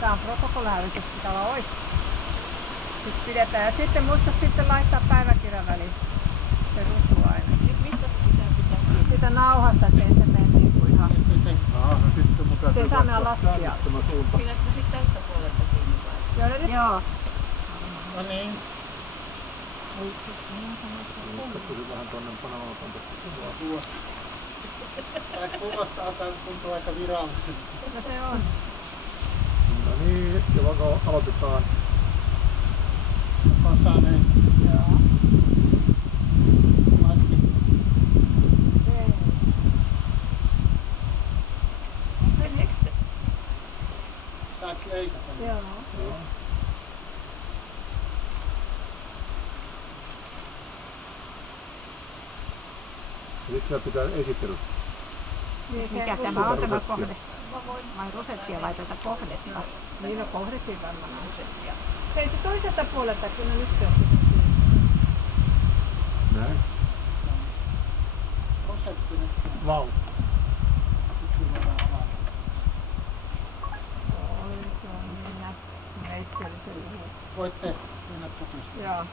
Tää on protokollahälytys, pitää olla ois. Sitten pidetään ja sitten muista sitten laittaa päiväkirjan väliin. Se rusu aina. Mistä pitää pitää? Sitä nauhasta, ettei se mene niinku ihan. Se saa mennä lattiaan. Pidätkö sitten tältä puolelta kiinni vai? Joo. No niin. Vähän tonne panemaan tuosta. Tää kuvastaa tää tuntuu aika virallisesti. No se on. No niin, ja vaikka aloitetaan. Joka saa ne Joo. maskit. Saaks leikata? Joo. Joo. Nyt sillä pitää esittely. Mikä tämä on tämä kohde? Vai rosettia laiteta kohdetta? Niin on kohdettiin varmaan rosettia. Hei se toiselta puolelta, kun on yksi on sitten. Näin. Rosetti nyt. Vau. Se on niin neitsellisen. Voitte mennä tutustua. Joo.